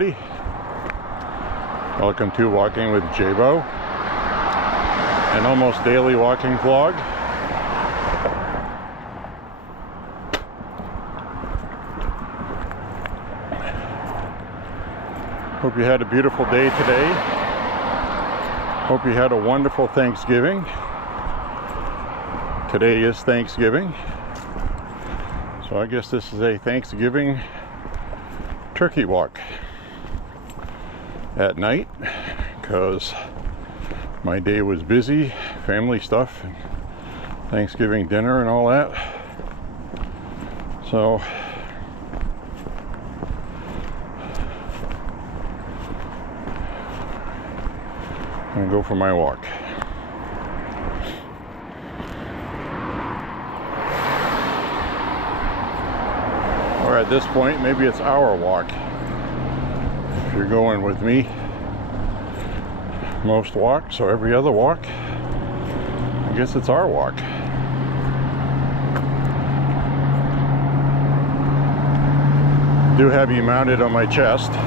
everybody. Welcome to Walking with J.Beau, an almost daily walking vlog. Hope you had a beautiful day today. Hope you had a wonderful Thanksgiving. Today is Thanksgiving. So I guess this is a Thanksgiving turkey walk at night because my day was busy, family stuff, and Thanksgiving dinner and all that. So I'm gonna go for my walk. Or at this point, maybe it's our walk. If you're going with me, most walks or every other walk, I guess it's our walk. Do have you mounted on my chest to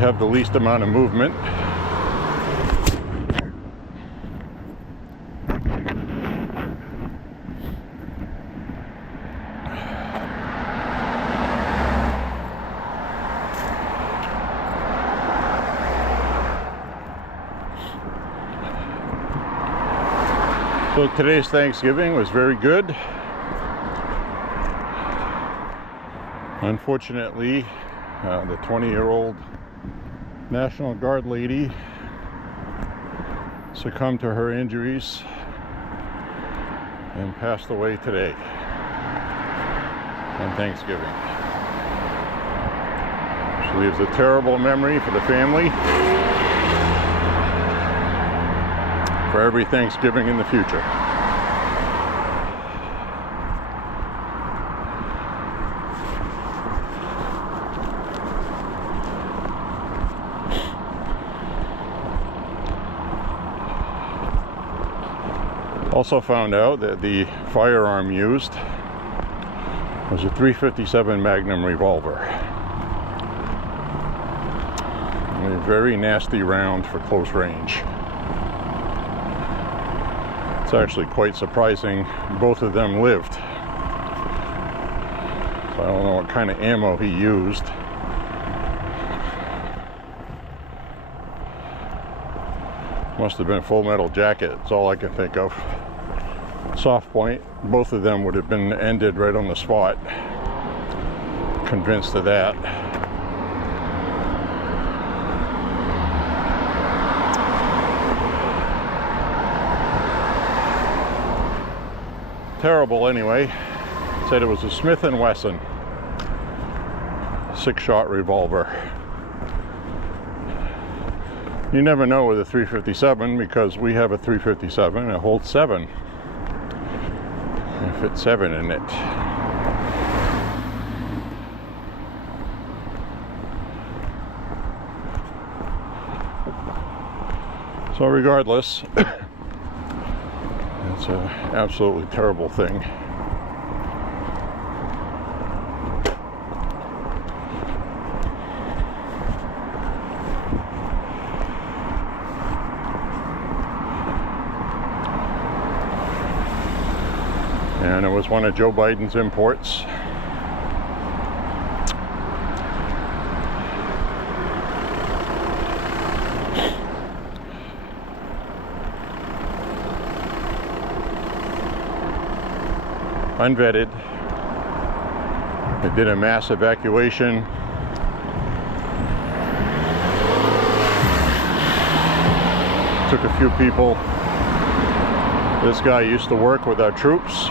have the least amount of movement. So today's Thanksgiving was very good. Unfortunately, the 20-year-old National Guard lady succumbed to her injuries and passed away today on Thanksgiving. She leaves a terrible memory for the family for every Thanksgiving in the future. Also found out that the firearm used was a .357 Magnum revolver. A very nasty round for close range. It's actually quite surprising both of them lived. So I don't know what kind of ammo he used. Must have been Full Metal Jacket, it's all I can think of. Soft point, both of them would have been ended right on the spot. Convinced of that. Terrible anyway. Said it was a Smith & Wesson 6-shot revolver. You never know with a .357 because we have a .357. It holds 7. It fits 7 in it. So regardless, it's an absolutely terrible thing. And it was one of Joe Biden's imports. Unvetted. They did a mass evacuation. Took a few people. This guy used to work with our troops.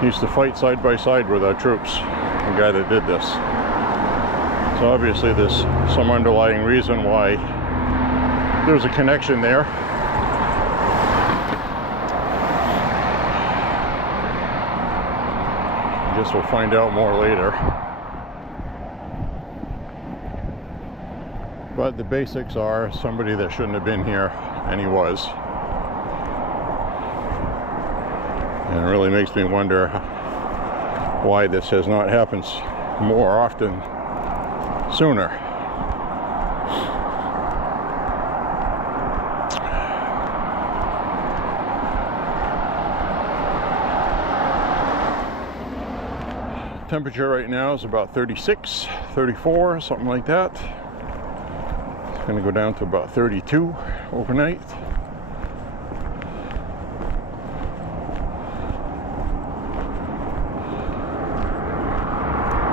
He used to fight side by side with our troops, the guy that did this. So obviously there's some underlying reason why there's a connection there. I guess we'll find out more later. But the basics are somebody that shouldn't have been here, and he was. And it really makes me wonder why this has not happened more often sooner. Temperature right now is about 36, 34, something like that. It's going to go down to about 32 overnight.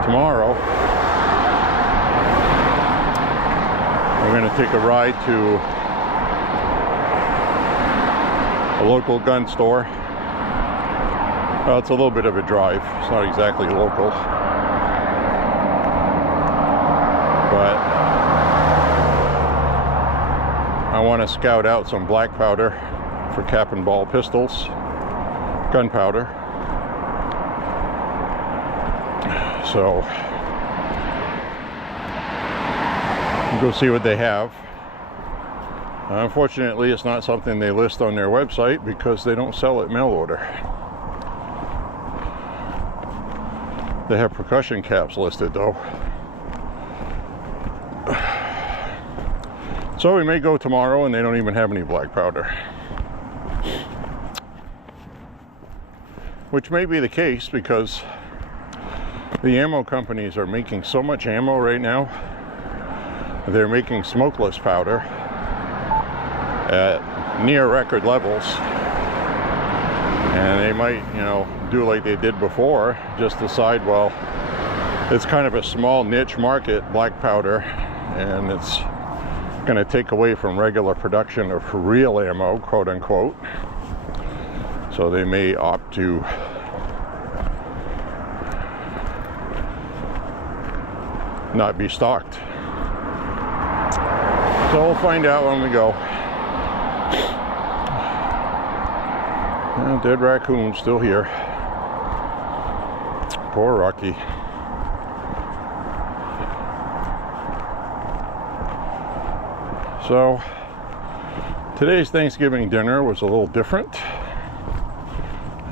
Tomorrow, we're going to take a ride to a local gun store. Well, it's a little bit of a drive. It's not exactly local. But I want to scout out some black powder for cap and ball pistols, gunpowder. So, go see what they have. Unfortunately, it's not something they list on their website because they don't sell it mail order. They have percussion caps listed though. So we may go tomorrow and they don't even have any black powder. Which may be the case because the ammo companies are making so much ammo right now. They're making smokeless powder at near record levels. And they might, you know, do like they did before, just decide, well, it's kind of a small niche market, black powder, and it's going to take away from regular production of real ammo, quote unquote. So they may opt to not be stocked. So we'll find out when we go. Dead raccoon still here. Poor Rocky. So today's Thanksgiving dinner was a little different.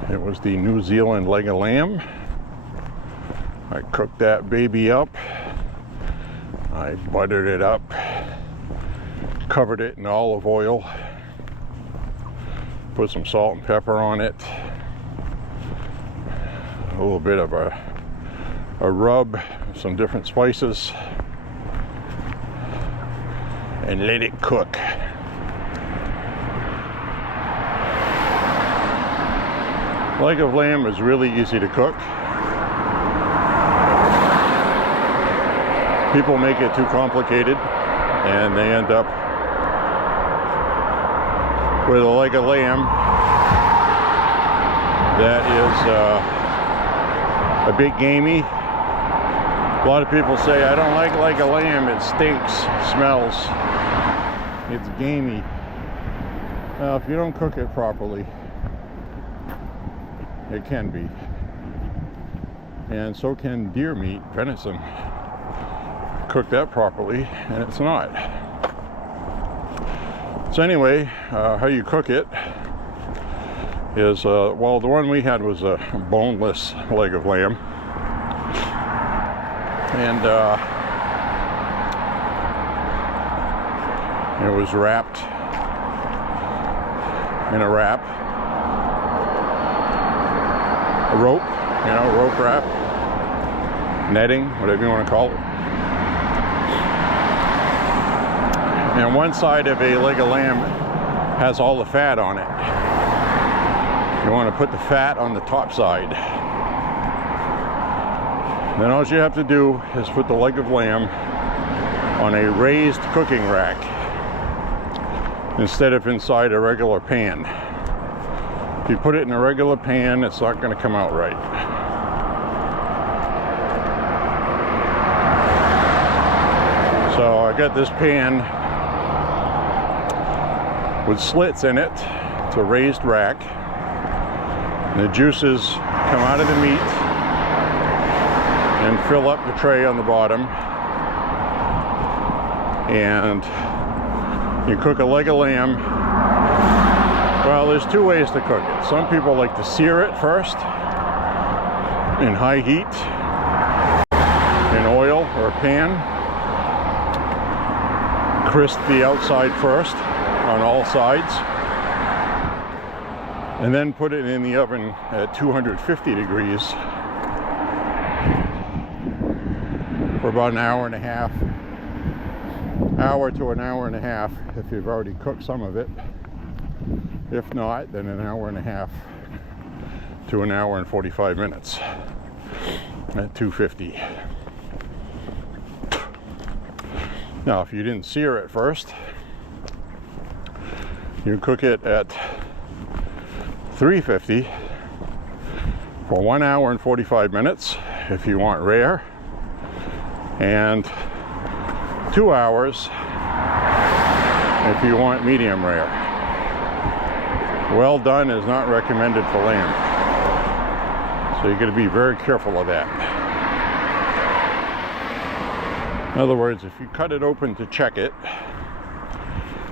It was the New Zealand leg of lamb. I cooked that baby up. I buttered it up, covered it in olive oil, put some salt and pepper on it, a little bit of a rub, some different spices, and let it cook. Leg of lamb is really easy to cook. People make it too complicated and they end up with a leg of lamb that is a bit gamey. A lot of people say, I don't like leg of lamb, it stinks, smells, it's gamey. Now, if you don't cook it properly, it can be. And so can deer meat, venison. Cook that properly, and it's not. So anyway, how you cook it is, well, the one we had was a boneless leg of lamb. And it was wrapped in a wrap. A rope, you know, rope wrap. Netting, whatever you want to call it. And one side of a leg of lamb has all the fat on it. You want to put the fat on the top side. Then all you have to do is put the leg of lamb on a raised cooking rack instead of inside a regular pan. If you put it in a regular pan, it's not going to come out right. So I got this pan with slits in it. It's a raised rack. And the juices come out of the meat and fill up the tray on the bottom. And you cook a leg of lamb. Well, there's two ways to cook it. Some people like to sear it first in high heat in oil or a pan. crisp the outside first on all sides, and then put it in the oven at 250 degrees for about an hour and a half. Hour to an hour and a half if you've already cooked some of it. If not, then an hour and a half to an hour and 45 minutes at 250. Now, if you didn't sear it first, you cook it at 350 for 1 hour and 45 minutes if you want rare, and 2 hours if you want medium rare. Well done is not recommended for lamb, so you're going to be very careful of that. In other words, if you cut it open to check it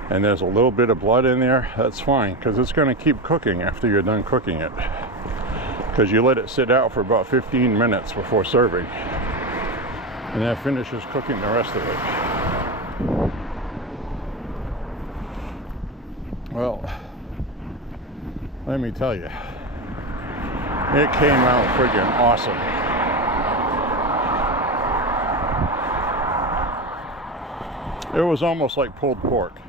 and there's a little bit of blood in there, that's fine, because it's going to keep cooking after you're done cooking it, because you let it sit out for about 15 minutes before serving, and that finishes cooking the rest of it. Well, let me tell you, it came out friggin' awesome. It was almost like pulled pork.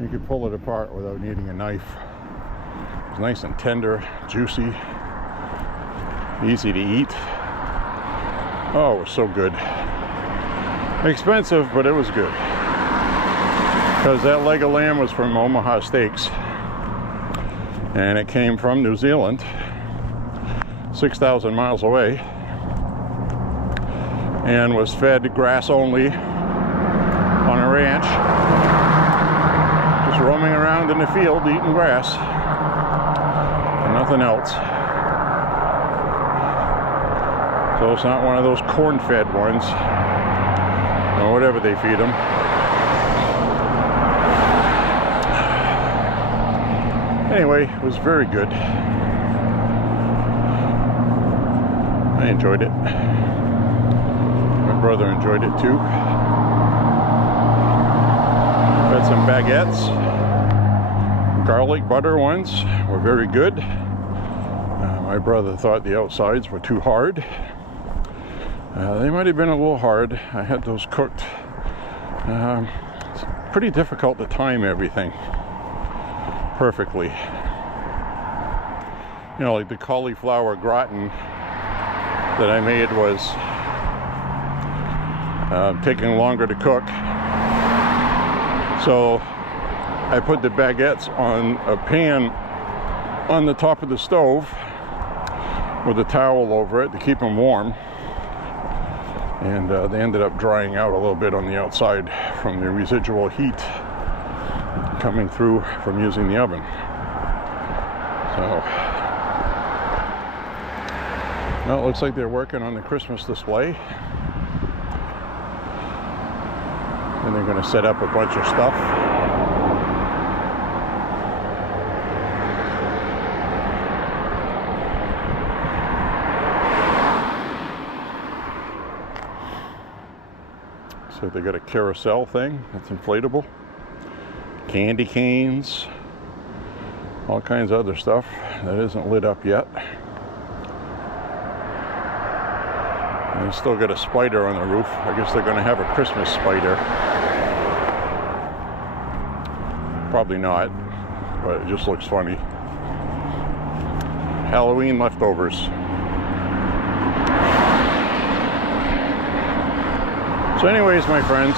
You could pull it apart without needing a knife. It was nice and tender, juicy, easy to eat. Oh, it was so good. Expensive, but it was good. Because that leg of lamb was from MAHA Steaks, and it came from New Zealand, 6,000 miles away, and was fed grass only on a ranch, just roaming around in the field eating grass, nothing else. So it's not one of those corn-fed ones, or whatever they feed them. Anyway, it was very good. I enjoyed it. My brother enjoyed it too. Had some baguettes. Garlic butter ones were very good. My brother thought the outsides were too hard. They might have been a little hard. I had those cooked. It's pretty difficult to time everything perfectly. You know, like the cauliflower gratin that I made was taking longer to cook. So I put the baguettes on a pan on the top of the stove with a towel over it to keep them warm. And they ended up drying out a little bit on the outside from the residual heat coming through from using the oven. So, well, it looks like they're working on the Christmas display. And they're going to set up a bunch of stuff. So they got a carousel thing that's inflatable. Candy canes, all kinds of other stuff that isn't lit up yet. And they still got a spider on the roof. I guess they're going to have a Christmas spider. Probably not, but it just looks funny. Halloween leftovers. So anyways, my friends,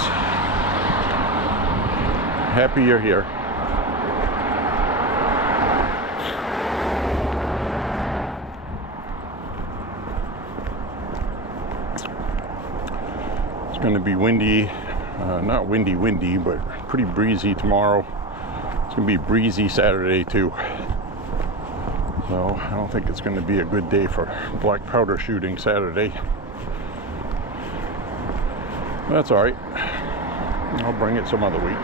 happy you're here. It's going to be windy, not windy, but pretty breezy tomorrow. It's going to be breezy Saturday too. So I don't think it's going to be a good day for black powder shooting Saturday. That's all right. I'll bring it some other week.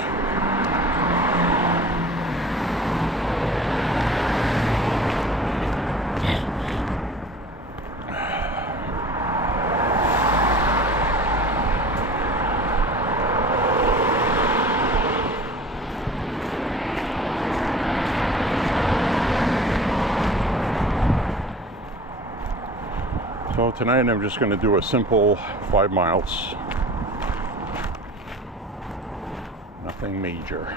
So tonight I'm just going to do a simple 5 miles. Nothing major.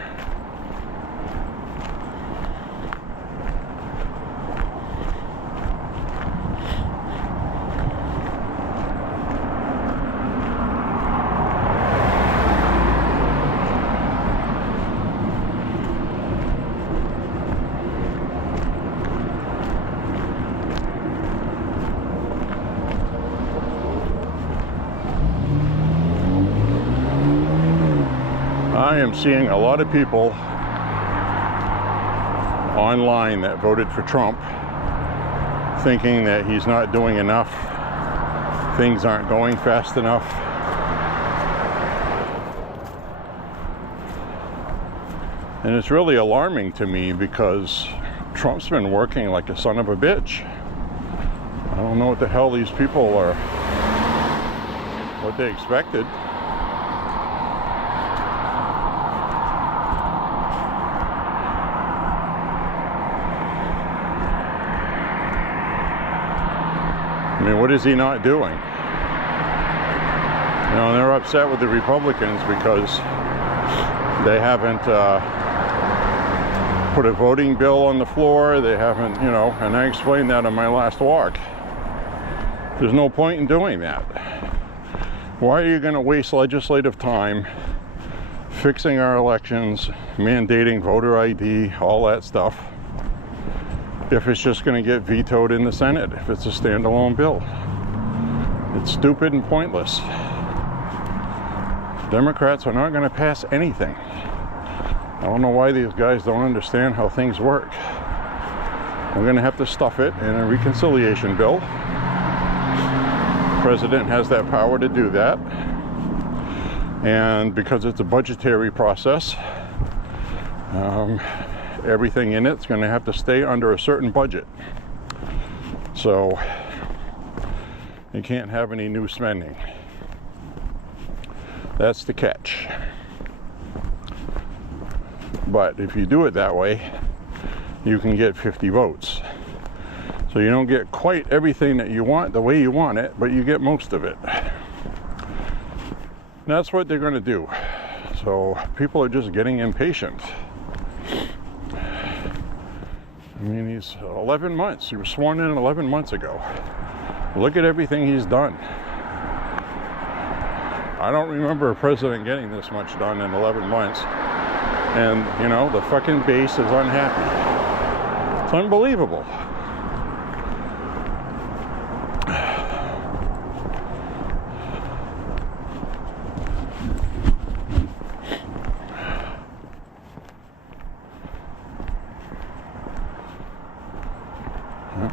I am seeing a lot of people online that voted for Trump thinking that he's not doing enough, things aren't going fast enough. And it's really alarming to me because Trump's been working like a son of a bitch. I don't know what the hell these people are, what they expected. I mean, what is he not doing? You know, they're upset with the Republicans because they haven't put a voting bill on the floor. They haven't, you know, and I explained that on my last walk. There's no point in doing that. Why are you going to waste legislative time fixing our elections, mandating voter ID, all that stuff, if it's just going to get vetoed in the Senate, if it's a standalone bill? It's stupid and pointless. Democrats are not going to pass anything. I don't know why these guys don't understand how things work. We're going to have to stuff it in a reconciliation bill. The president has that power to do that. And because it's a budgetary process, everything in it's going to have to stay under a certain budget. So you can't have any new spending. That's the catch. But if you do it that way, you can get 50 votes. So you don't get quite everything that you want the way you want it, but you get most of it. And that's what they're going to do. So people are just getting impatient. I mean, he's 11 months. He was sworn in 11 months ago. Look at everything he's done. I don't remember a president getting this much done in 11 months. And, you know, the fucking base is unhappy. It's unbelievable.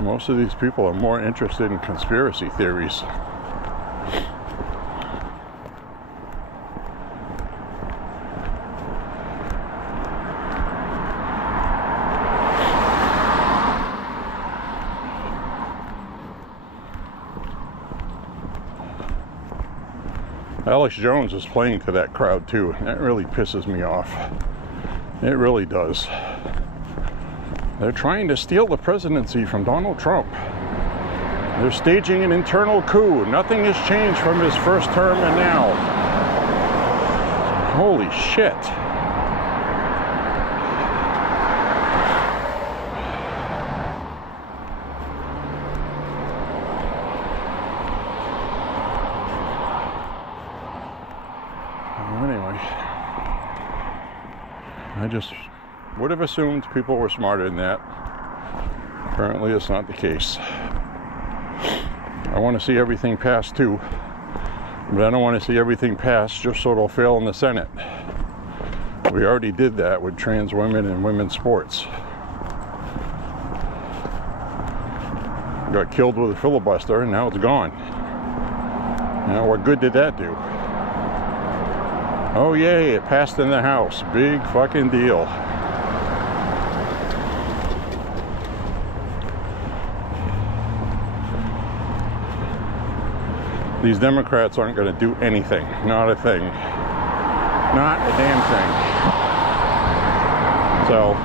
Most of these people are more interested in conspiracy theories. Alex Jones is playing to that crowd too. That really pisses me off. It really does. They're trying to steal the presidency from Donald Trump. They're staging an internal coup. Nothing has changed from his first term and now. Holy shit. Anyway, I just would have assumed people were smarter than that. Apparently it's not the case. I want to see everything passed too, but I don't want to see everything passed just so it'll fail in the Senate. We already did that with trans women and women's sports. Got killed with a filibuster and now it's gone. Now what good did that do? Oh yay, it passed in the House. Big fucking deal. These Democrats aren't going to do anything. Not a thing. Not a damn thing. So,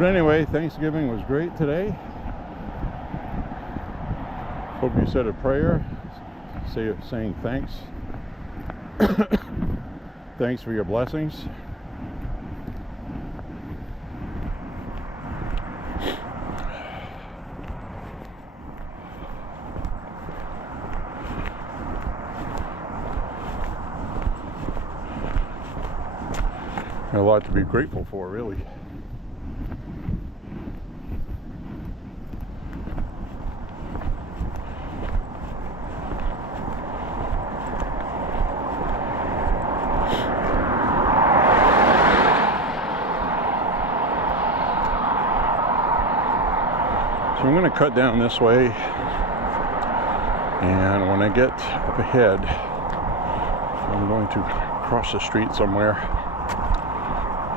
But anyway, Thanksgiving was great today. Hope you said a prayer saying thanks. Thanks for your blessings. A lot to be grateful for, really. So I'm going to cut down this way, and when I get up ahead, I'm going to cross the street somewhere,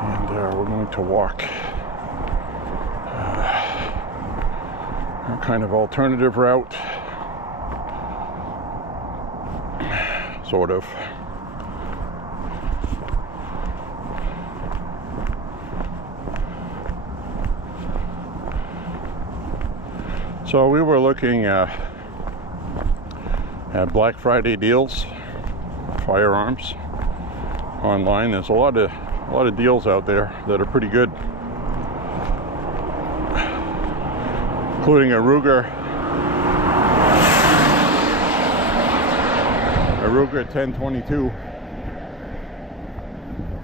and we're going to walk a kind of alternative route, sort of. So we were looking at Black Friday deals, firearms online. There's a lot of deals out there that are pretty good, including a Ruger 1022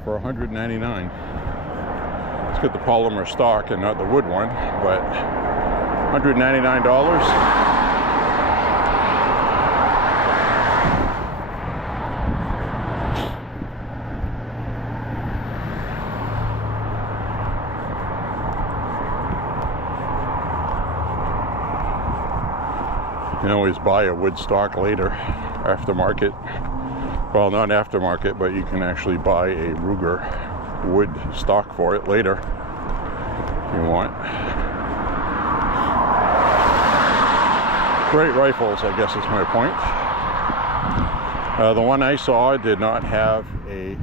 for $199. Let's get the polymer stock and not the wood one, but $199. You can always buy a wood stock later, aftermarket. Well, not aftermarket, but you can actually buy a Ruger wood stock for it later if you want. Great rifles, I guess is my point. The one I saw did not have a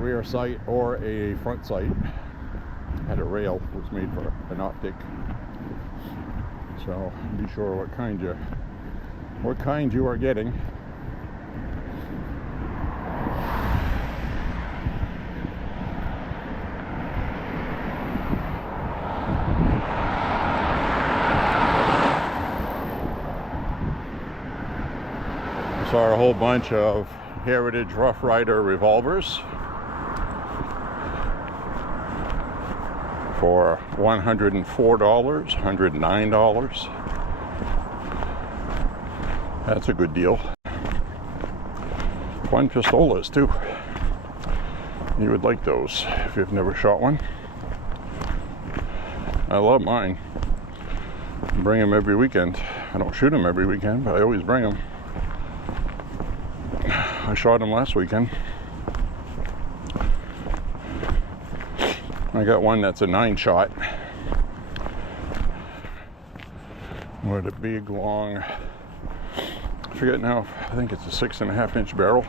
rear sight or a front sight. It had a rail, it was made for an optic. So be sure what kind you are getting. Saw a whole bunch of Heritage Rough Rider revolvers for $104, $109. That's a good deal. Fun pistolas too. You would like those if you've never shot one. I love mine. I bring them every weekend. I don't shoot them every weekend, but I always bring them. I shot him last weekend. I got one that's a 9-shot with a big long, I forget now, I think it's a 6.5-inch barrel.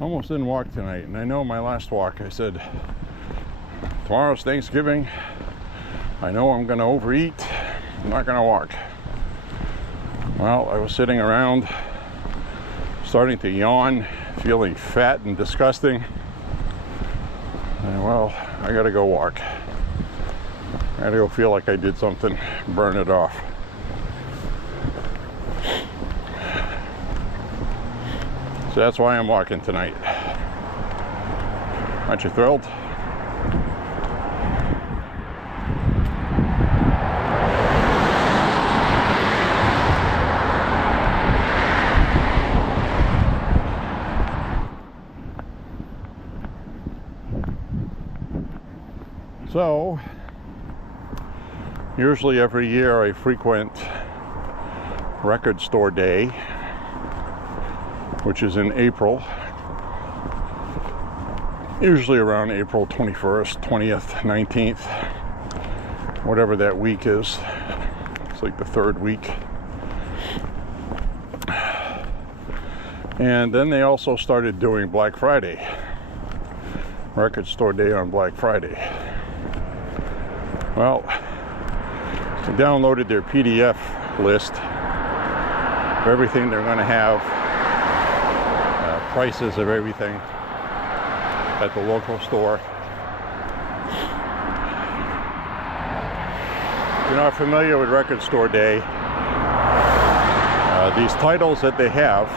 Almost didn't walk tonight, and I know my last walk I said tomorrow's Thanksgiving, I know I'm gonna overeat, I'm not gonna walk. Well, I was sitting around starting to yawn, feeling fat and disgusting. And well, I gotta go walk. I gotta go feel like I did something, burn it off. So that's why I'm walking tonight. Aren't you thrilled? So, usually every year I frequent Record Store Day, which is in April, usually around April 21st, 20th, 19th, whatever that week is. It's like the third week. And then they also started doing Black Friday, Record Store Day on Black Friday. Well, I downloaded their PDF list of everything they're going to have, prices of everything at the local store. If you're not familiar with Record Store Day, these titles that they have,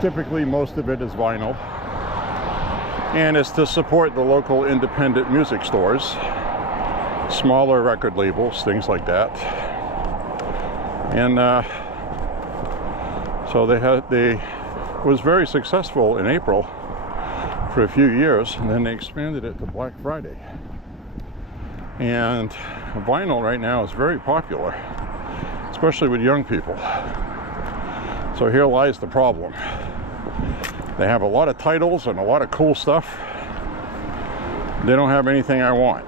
typically most of it is vinyl. And it's to support the local independent music stores, smaller record labels, things like that. And so they was very successful in April for a few years, and then they expanded it to Black Friday. And vinyl right now is very popular, especially with young people. So here lies the problem. They have a lot of titles and a lot of cool stuff. They don't have anything I want,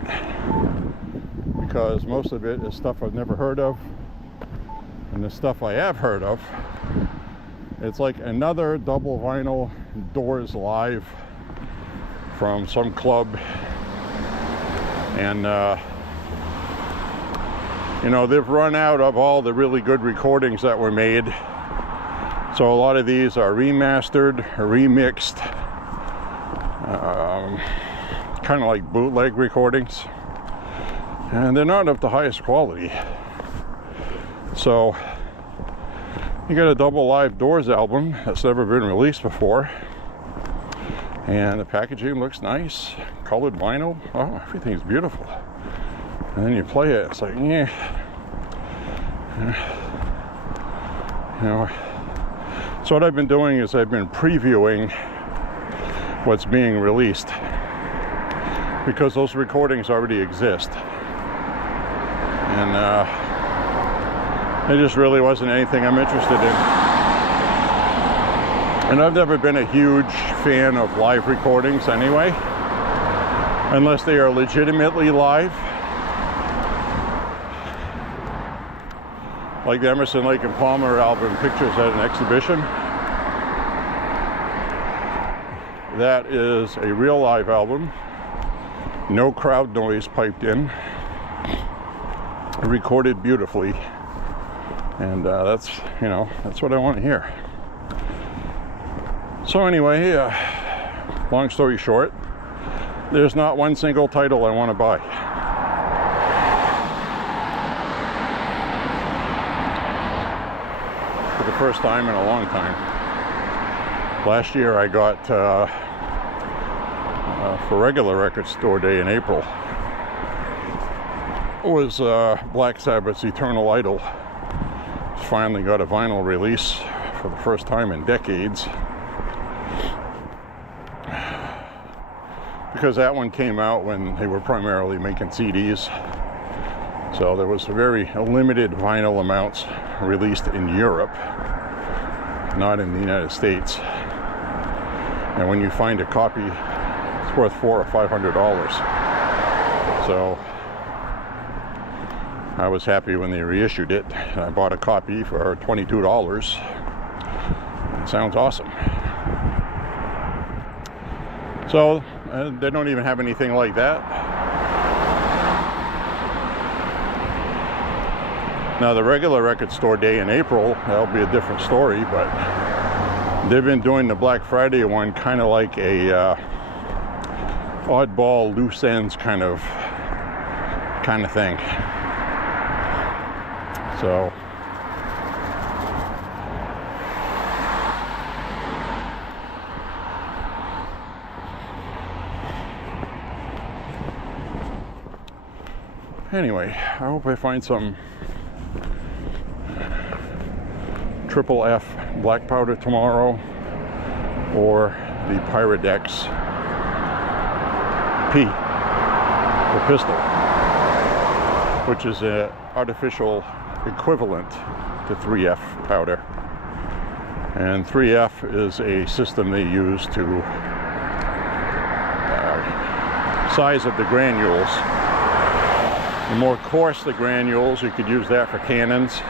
because most of it is stuff I've never heard of. And the stuff I have heard of, it's like another double vinyl Doors Live from some club. And you know, they've run out of all the really good recordings that were made. So a lot of these are remastered, remixed, kind of like bootleg recordings, and they're not of the highest quality. So you got a double live Doors album that's never been released before, and the packaging looks nice, colored vinyl, oh, everything's beautiful. And then you play it, it's like, yeah, you know. So what I've been doing is I've been previewing what's being released, because those recordings already exist. And it just really wasn't anything I'm interested in. And I've never been a huge fan of live recordings anyway, unless they are legitimately live. Like the Emerson, Lake and Palmer album, Pictures at an Exhibition. That is a real live album. No crowd noise piped in. Recorded beautifully. And that's, you know, that's what I want to hear. So anyway, long story short, there's not one single title I want to buy. First time in a long time. Last year I got for regular Record Store Day in April was Black Sabbath's Eternal Idol. Finally got a vinyl release for the first time in decades, because that one came out when they were primarily making CDs. So there was very limited vinyl amounts released in Europe, not in the United States. And when you find a copy, it's worth $400 or $500. So I was happy when they reissued it. I bought a copy for $22. It sounds awesome. So they don't even have anything like that. Now the regular record store day in April, that'll be a different story, but they've been doing the Black Friday one kind of like a oddball loose ends kind of thing. So anyway, I hope I find some triple F black powder tomorrow, or the Pyrodex P for pistol, which is an artificial equivalent to 3F powder. And 3F is a system they use to size of the granules. The more coarse the granules, you could use that for cannons.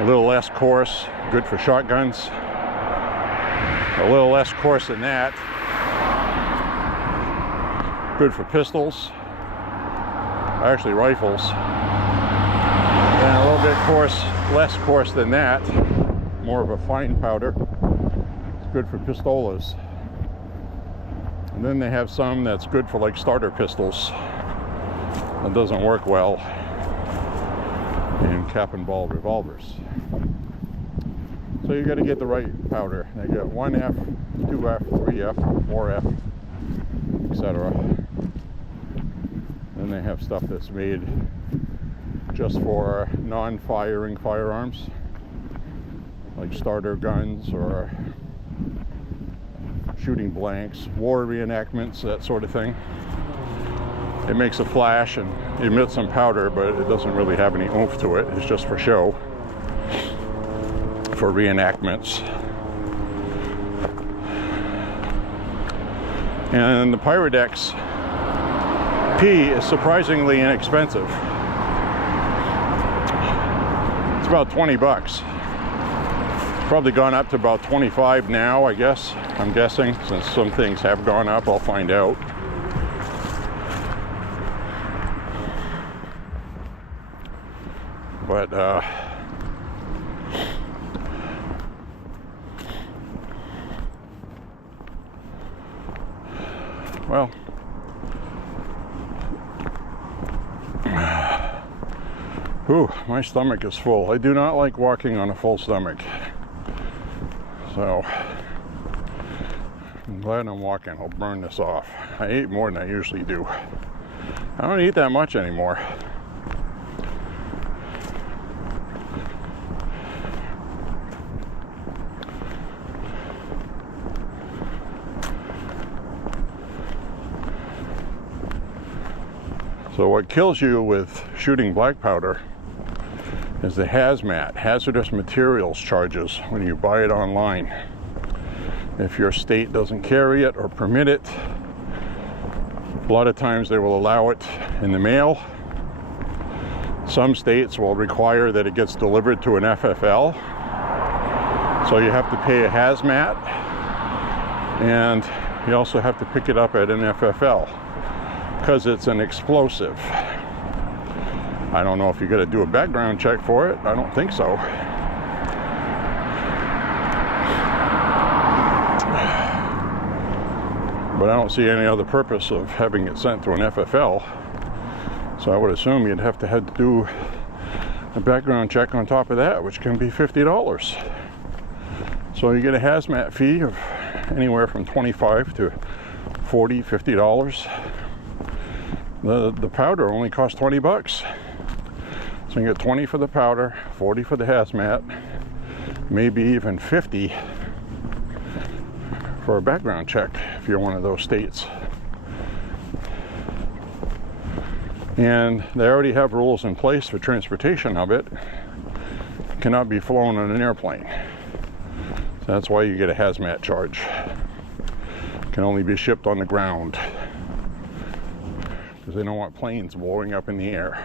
A little less coarse, good for shotguns. A little less coarse than that, good for pistols, actually rifles. And a little bit coarse, less coarse than that, more of a fine powder, it's good for pistolas. And then they have some that's good for like starter pistols. That doesn't work well in cap and ball revolvers. So you got to get the right powder. They got 1F, 2F, 3F, 4F, etc. Then they have stuff that's made just for non-firing firearms, like starter guns or shooting blanks, war reenactments, that sort of thing. It makes a flash and emits some powder, but it doesn't really have any oomph to it. It's just for show, for reenactments. And the Pyrodex P is surprisingly inexpensive. It's about 20 bucks. Probably gone up to about 25 now, I guess. I'm guessing, since some things have gone up. I'll find out. But well, whew, my stomach is full. I do not like walking on a full stomach. So I'm glad I'm walking. I'll burn this off. I ate more than I usually do. I don't eat that much anymore. So what kills you with shooting black powder is the hazmat, hazardous materials charges, when you buy it online. If your state doesn't carry it or permit it, a lot of times they will allow it in the mail. Some states will require that it gets delivered to an FFL. So you have to pay a hazmat, and you also have to pick it up at an FFL. Because it's an explosive. I don't know if you got to do a background check for it. I don't think so. But I don't see any other purpose of having it sent to an FFL. So I would assume you'd have to do a background check on top of that, which can be $50. So you get a hazmat fee of anywhere from $25 to $40, $50. The powder only costs 20 bucks. So you get 20 for the powder, 40 for the hazmat, maybe even 50 for a background check if you're one of those states. And they already have rules in place for transportation of it. It cannot be flown on an airplane. So that's why you get a hazmat charge. It can only be shipped on the ground, because they don't want planes blowing up in the air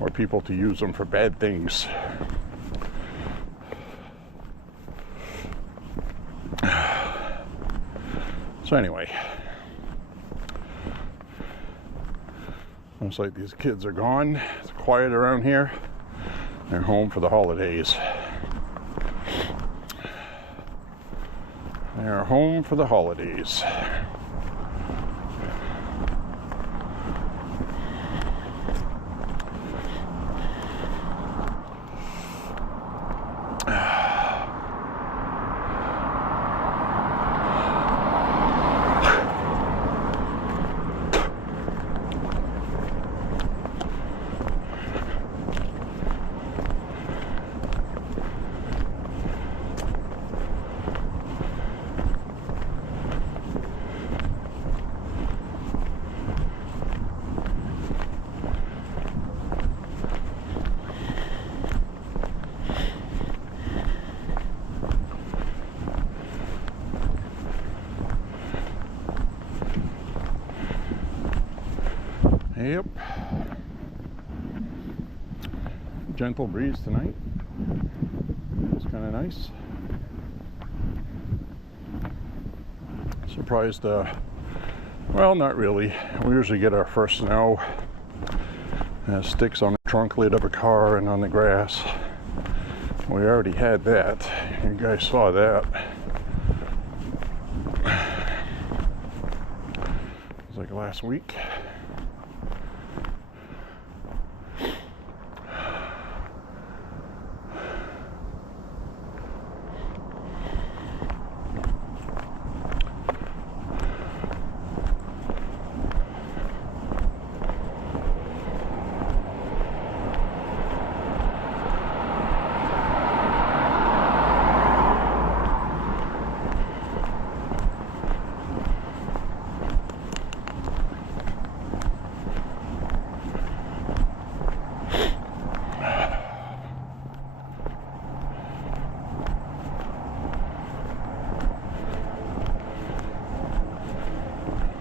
or people to use them for bad things. So anyway, Looks like these kids are gone. It's quiet around here. They're home for the holidays. They're home for the holidays. Yep. Gentle breeze tonight. It's kind of nice. Surprised, well, not really. We usually get our first snow. Sticks on the trunk lid of a car and on the grass. We already had that. You guys saw that. It was like last week.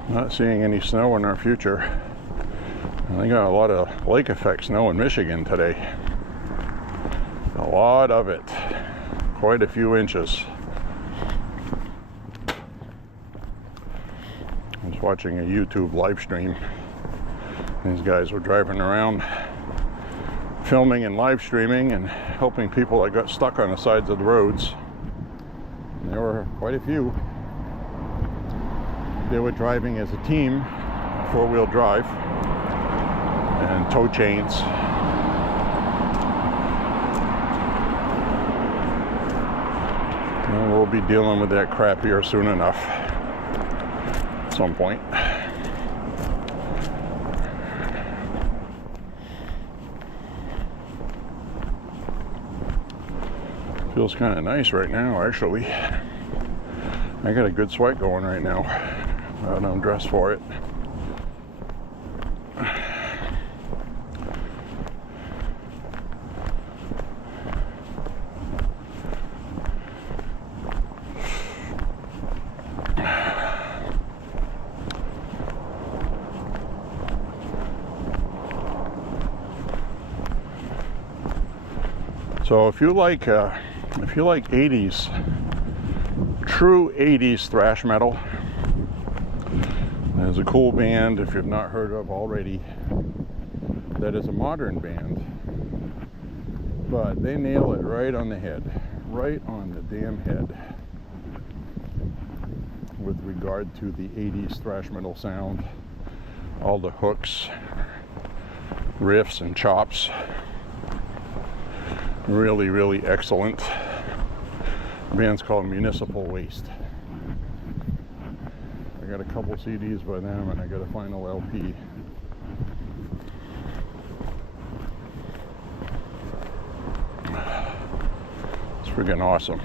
Not seeing any snow in our future. They got a lot of lake effect snow in Michigan today. A lot of it. Quite a few inches. I was watching a YouTube live stream. These guys were driving around filming and live streaming and helping people that got stuck on the sides of the roads. And there were quite a few. They were driving as a team, four-wheel drive, and tow chains. And we'll be dealing with that crap here soon enough, at some point. Feels kind of nice right now, actually. I got a good sweat going right now. I'm dressed for it. So if you like 80s, true 80s thrash metal, there's a cool band, if you've not heard of already, that is a modern band, but they nail it right on the head, right on the damn head, with regard to the 80s thrash metal sound. All the hooks, riffs, and chops. Really, really excellent. The band's called Municipal Waste. I got a couple CDs by them, and I got a final LP. It's freaking awesome.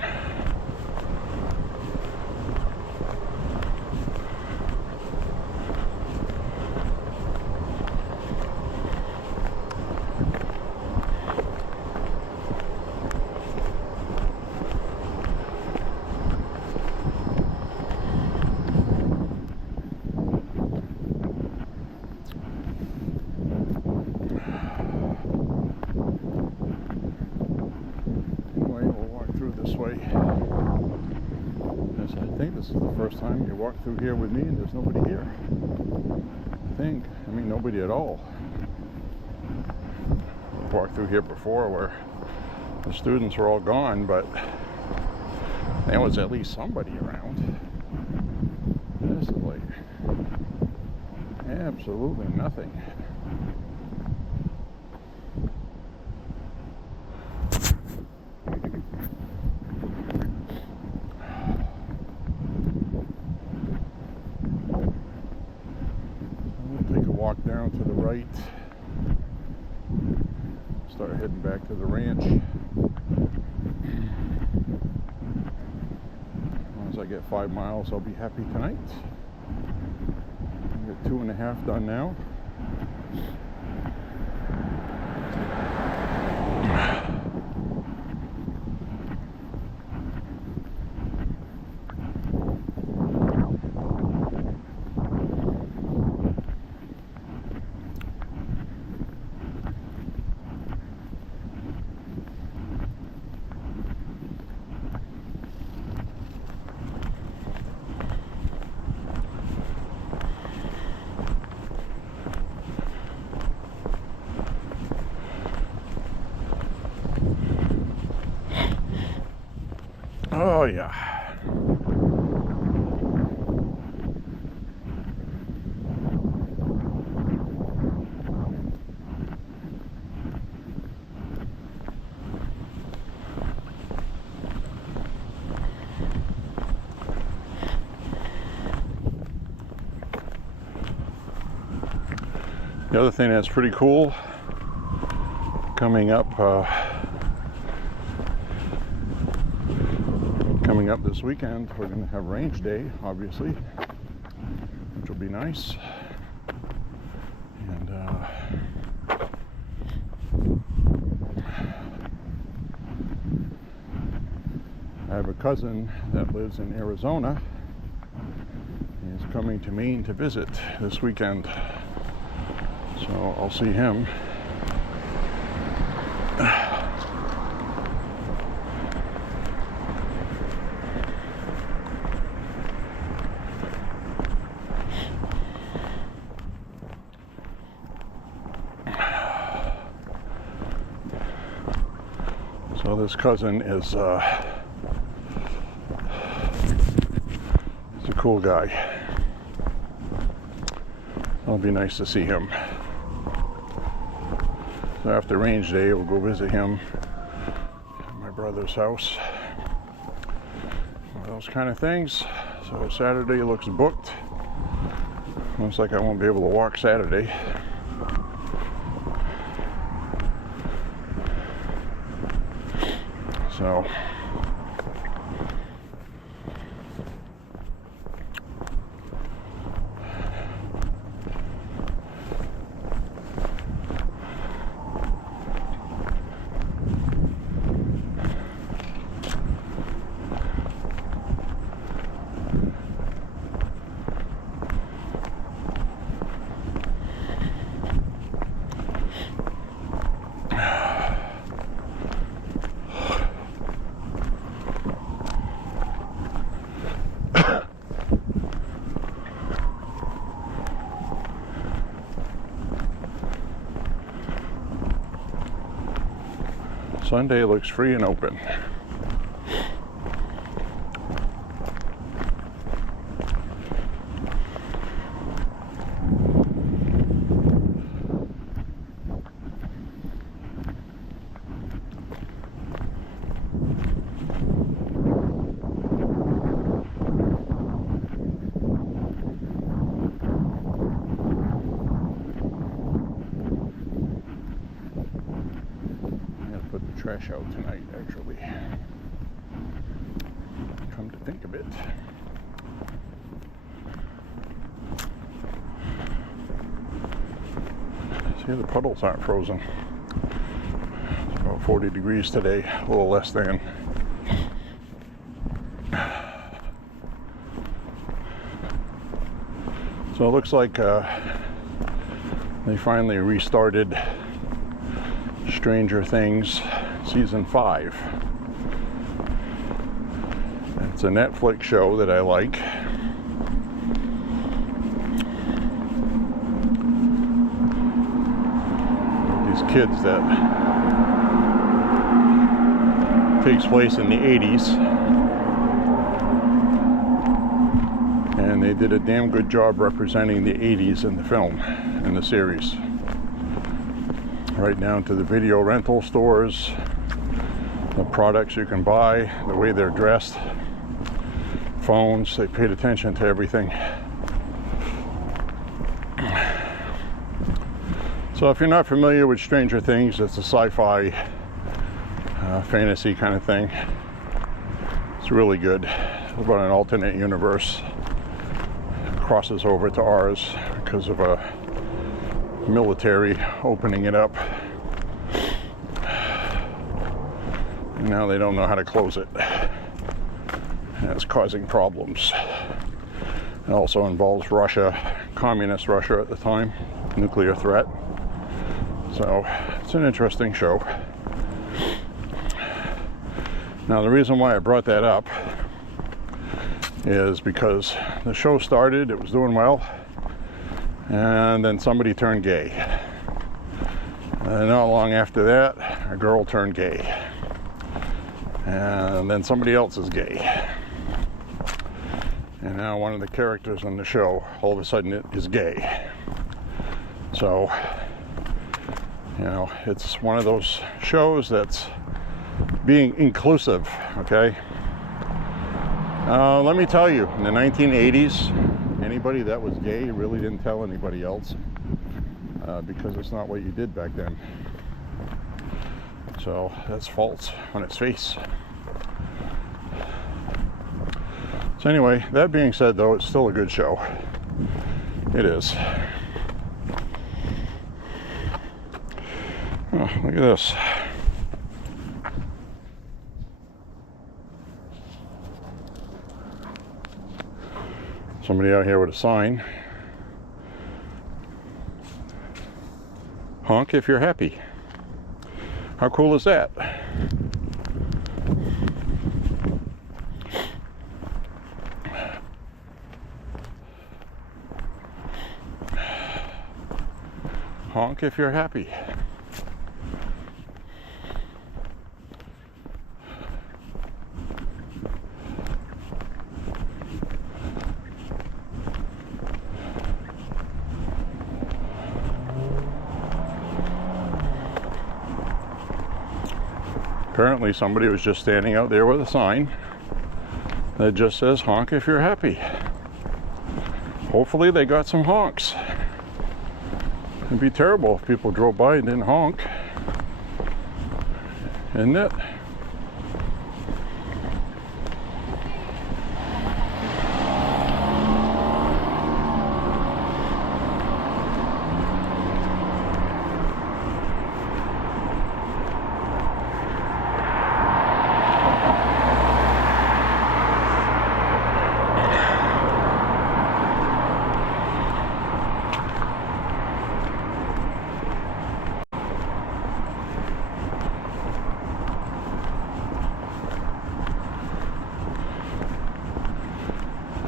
I think this is the first time you walk through here with me and there's nobody here. I mean nobody at all. walked through here before where the students were all gone, but there was at least somebody around. This is like absolutely nothing. We'll take a walk down to the right. Start heading back to the ranch. As long as I get 5 miles, I'll be happy tonight. I got 2.5 done now. Oh yeah. The other thing that's pretty cool coming up this weekend, we're going to have range day, obviously, which will be nice. And I have a cousin that lives in Arizona. He's coming to Maine to visit this weekend, so I'll see him. So this cousin is a cool guy. It'll be nice to see him. So after range day, we'll go visit him at my brother's house. Those kind of things. So Saturday looks booked. Looks like I won't be able to walk Saturday. So Sunday looks free and open. Trash out tonight, actually. Come to think of it. See, the puddles aren't frozen. It's about 40 degrees today, a little less than. So it looks like they finally restarted Stranger Things Season 5. It's a Netflix show that I like. these kids that takes place in the 80s, and they did a damn good job representing the 80s in the film, in the series, right down to the video rental stores, the products you can buy, the way they're dressed, phones. They paid attention to everything. So if you're not familiar with Stranger Things, it's a sci-fi fantasy kind of thing. It's really good. It's about an alternate universe. It crosses over to ours because of a military opening it up. And now they don't know how to close it. And it's causing problems. It also involves Russia, communist Russia at the time, nuclear threat. So it's an interesting show. Now, the reason why I brought that up is because the show started, it was doing well, and then somebody turned gay. And not long after that, a girl turned gay. And then somebody else is gay. And now one of the characters on the show, all of a sudden, it is gay. So, you know, it's one of those shows that's being inclusive, okay? Let me tell you, in the 1980s, anybody that was gay really didn't tell anybody else because it's not what you did back then. So that's false on its face. So anyway, that being said, though, it's still a good show. It is. Oh, look at this. Somebody out here with a sign. Honk if you're happy. How cool is that? Honk if you're happy. Apparently somebody was just standing out there with a sign that just says honk if you're happy. Hopefully they got some honks. It'd be terrible if people drove by and didn't honk. Isn't it?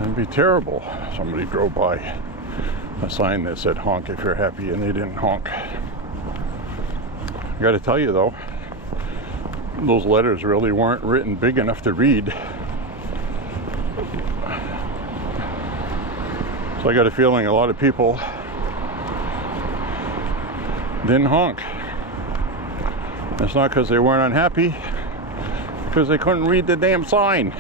It'd be terrible. Somebody drove by a sign that said honk if you're happy and they didn't honk. I gotta tell you though, those letters really weren't written big enough to read. So I got a feeling a lot of people didn't honk. It's not because they weren't unhappy, because they couldn't read the damn sign.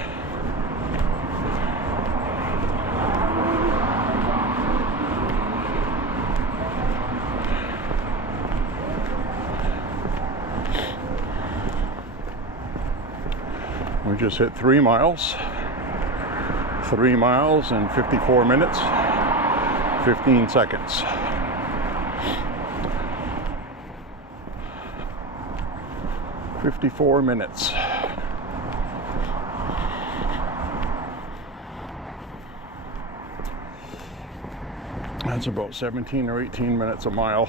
We just hit 3 miles. 3 miles in 54 minutes, 15 seconds. "54 minutes. That's about 17 or 18 minutes a mile.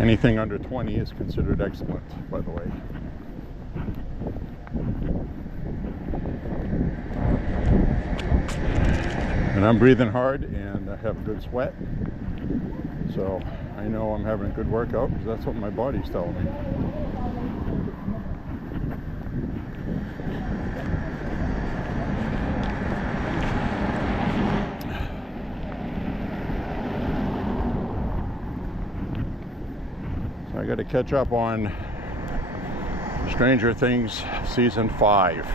Anything under 20 is considered excellent, by the way. And I'm breathing hard and I have a good sweat. So I know I'm having a good workout because that's what my body's telling me. So I got to catch up on Stranger Things Season 5.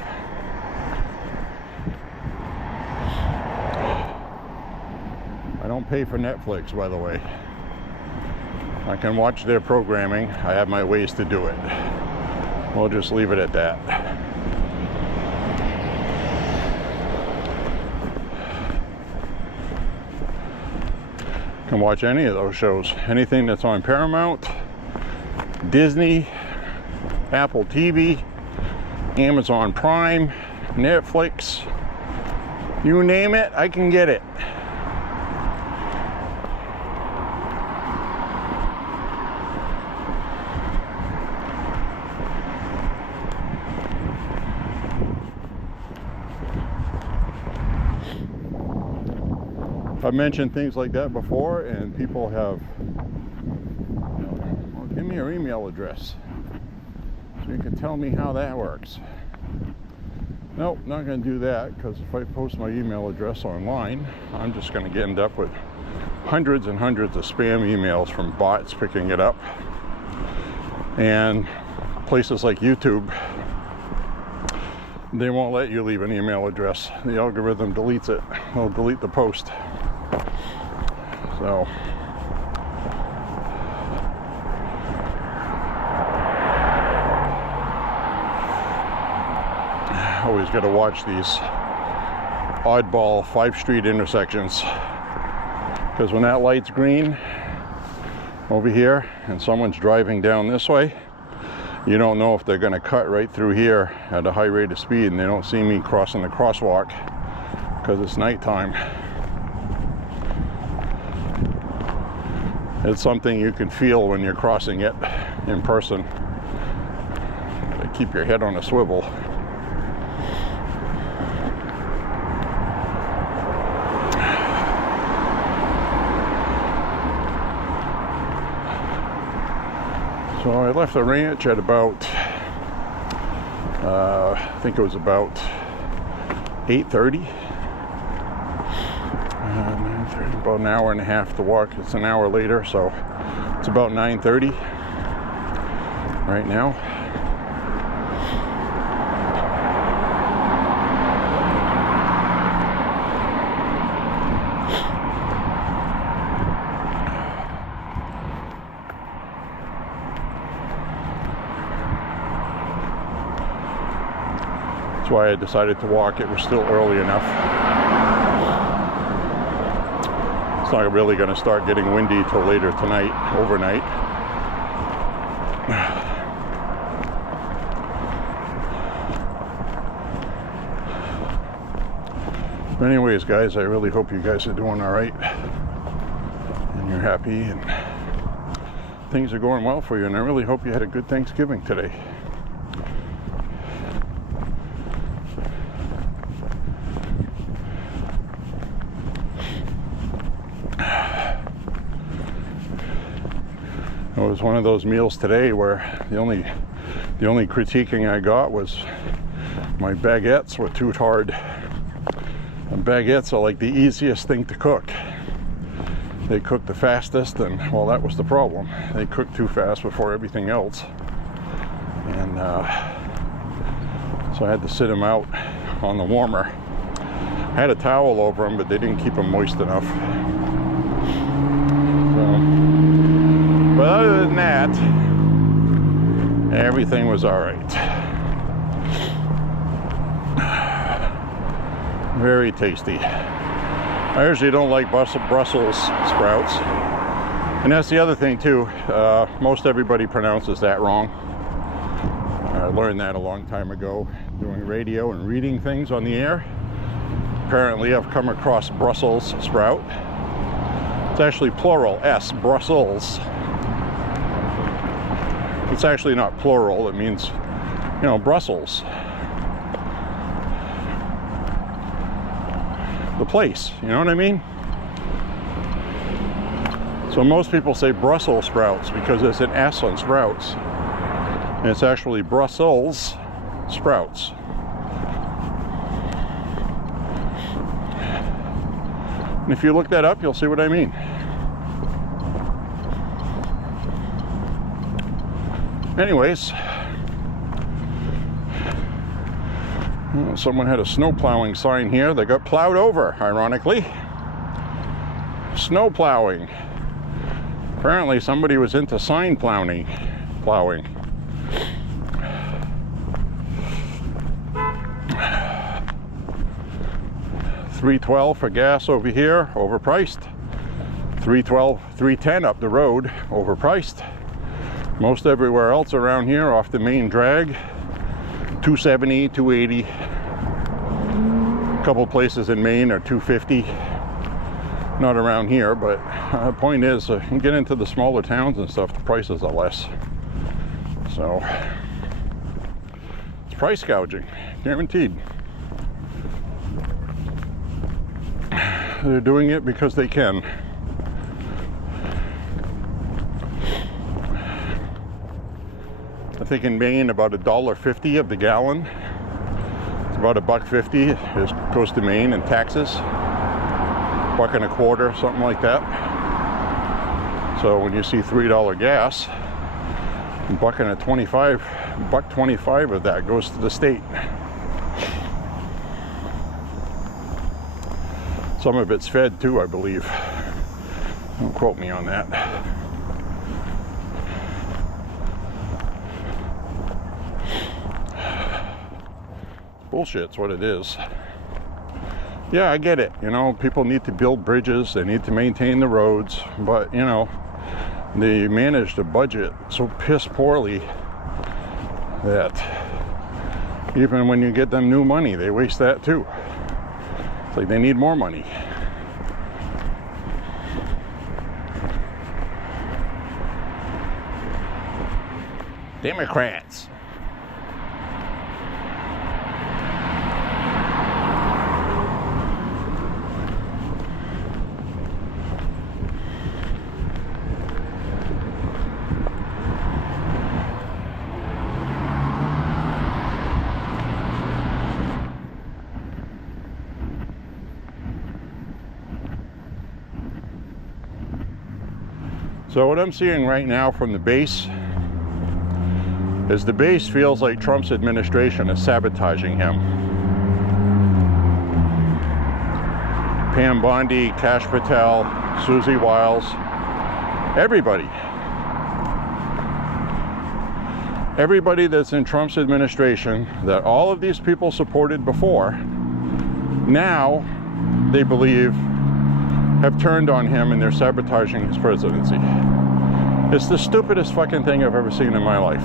I don't pay for Netflix, by the way. I can watch their programming. I have my ways to do it. We'll just leave it at that. Can watch any of those shows. Anything that's on Paramount, Disney, Apple TV, Amazon Prime, Netflix, you name it, I can get it. I've mentioned things like that before, and people have, well, give me your email address so you can tell me how that works. Nope, not going to do that, because if I post my email address online, I'm just going to end up with hundreds and hundreds of spam emails from bots picking it up. And places like YouTube, they won't let you leave an email address. The algorithm deletes it. They'll delete the post. So always got to watch these oddball 5th Street intersections, because when that light's green over here and someone's driving down this way, you don't know if they're going to cut right through here at a high rate of speed and they don't see me crossing the crosswalk because it's nighttime. It's something you can feel when you're crossing it in person. Keep your head on a swivel. So I left the ranch at about, I think it was about 8:30. About an hour and a half to walk. It's an hour later, so it's about 9:30 right now. That's why I decided to walk. It was still early enough. It's not really going to start getting windy till later tonight, overnight. But anyways, guys, I really hope you guys are doing all right and you're happy and things are going well for you, and I really hope you had a good Thanksgiving today. It was one of those meals today where the only critiquing I got was my baguettes were too hard. And baguettes are like the easiest thing to cook. They cook the fastest, and well, that was the problem. They cooked too fast before everything else, and so I had to sit them out on the warmer. I had a towel over them, but they didn't keep them moist enough. But other than that, everything was all right. Very tasty. I usually don't like Brussels sprouts. And that's the other thing too. Most everybody pronounces that wrong. I learned that a long time ago doing radio and reading things on the air. Apparently I've come across Brussels sprout. It's actually plural, S, Brussels. It's actually not plural. It means, you know, Brussels. The place, you know what I mean? So most people say Brussels sprouts because there's an S on sprouts. And it's actually Brussels sprouts. And if you look that up, you'll see what I mean. Anyways, someone had a snow plowing sign here that got plowed over, ironically. Snow plowing. Apparently somebody was into sign plowing. $3.12 for gas over here, overpriced. $3.10 up the road, overpriced. Most everywhere else around here off the main drag, $2.70, $2.80. A couple places in Maine are $2.50. Not around here, but the point is, you get into the smaller towns and stuff, the prices are less. So, it's price gouging, guaranteed. They're doing it because they can. I think in Maine about $1.50 of the gallon. It's about $1.50. It goes to Maine in taxes. $1.25, something like that. So when you see $3 gas, $1.25 of that goes to the state. Some of it's fed too, I believe. Don't quote me on that. Bullshit's what it is. Yeah, I get it. You know, people need to build bridges, they need to maintain the roads, but you know, they manage the budget so piss poorly that even when you get them new money, they waste that too. It's like they need more money. Democrats. So what I'm seeing right now from the base is the base feels like Trump's administration is sabotaging him. Pam Bondi, Kash Patel, Susie Wiles, everybody. Everybody that's in Trump's administration that all of these people supported before, now they believe have turned on him and they're sabotaging his presidency. It's the stupidest fucking thing I've ever seen in my life.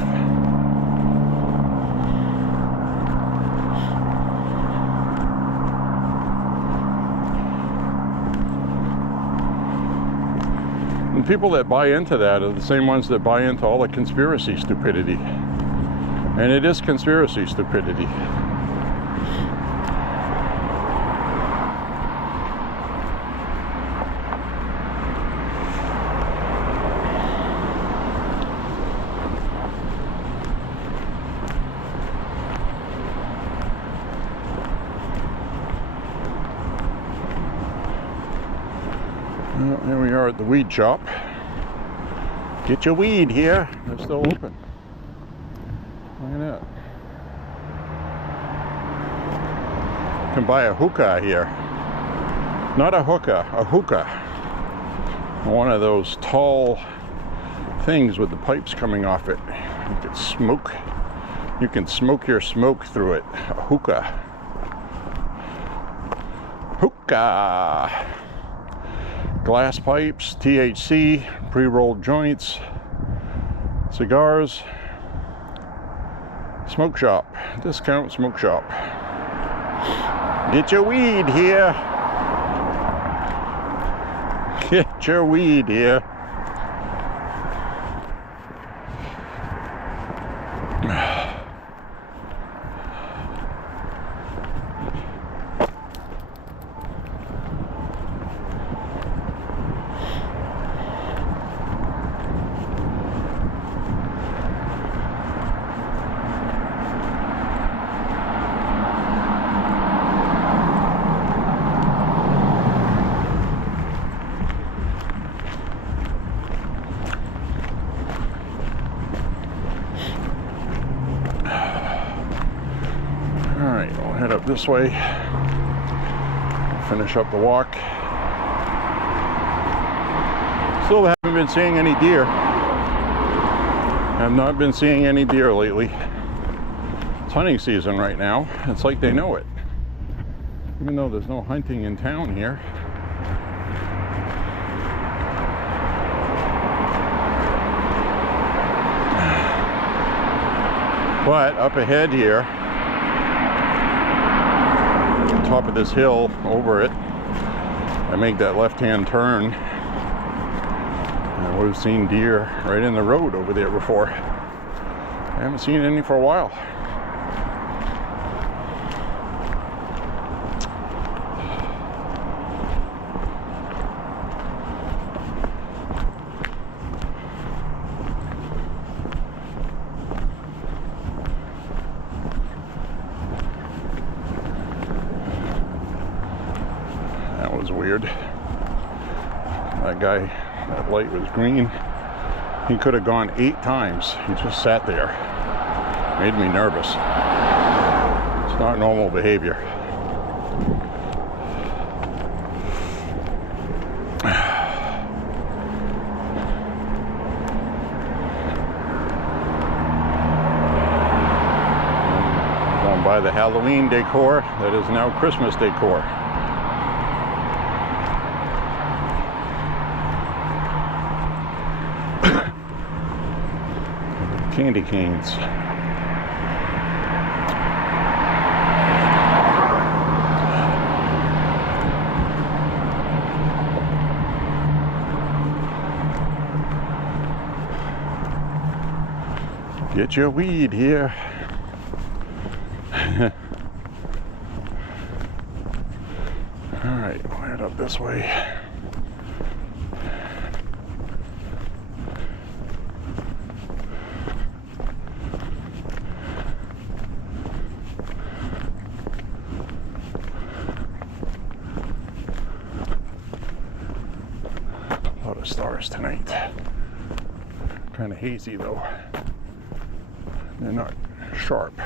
And people that buy into that are the same ones that buy into all the conspiracy stupidity. And it is conspiracy stupidity. Well, here we are at the weed shop. Get your weed here. They're still open. Look at that. You can buy a hookah here. Not a hookah, a hookah. One of those tall things with the pipes coming off it. You can smoke. You can smoke your smoke through it. A hookah. Hookah. Glass pipes, THC, pre-rolled joints, cigars, smoke shop, discount smoke shop. Get your weed here. Get your weed here. this way, finish up the walk. Still haven't been seeing any deer. I've not been seeing any deer lately. It's hunting season right now. It's like they know it. Even though there's no hunting in town here. But up ahead here, on top of this hill over it, I make that left-hand turn. And we've seen deer right in the road over there before. I haven't seen any for a while. That was weird. That guy, that light was green. He could have gone 8 times. He just sat there. Made me nervous. It's not normal behavior. Going by the Halloween decor that is now Christmas decor. Candy canes. Get your weed here. All right, we'll head up this way. A lot of stars tonight. Kind of hazy though. They're not sharp.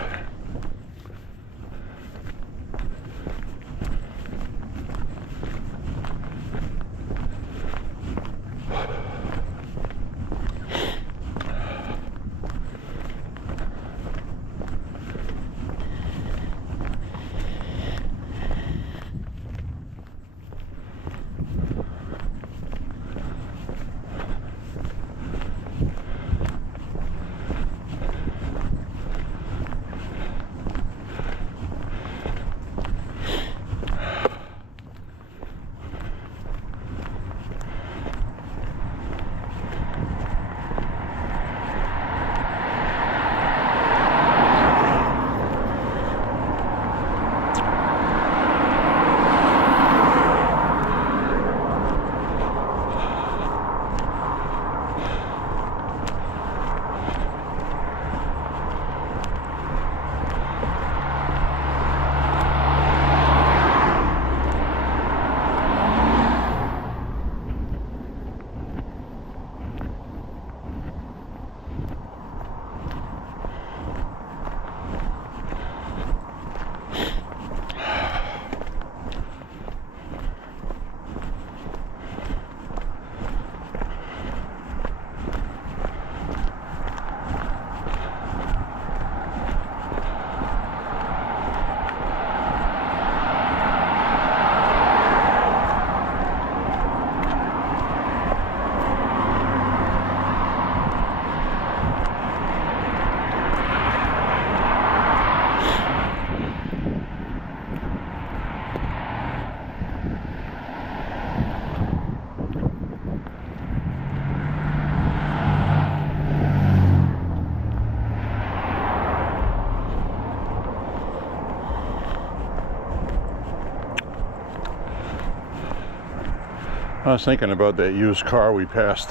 I was thinking about that used car we passed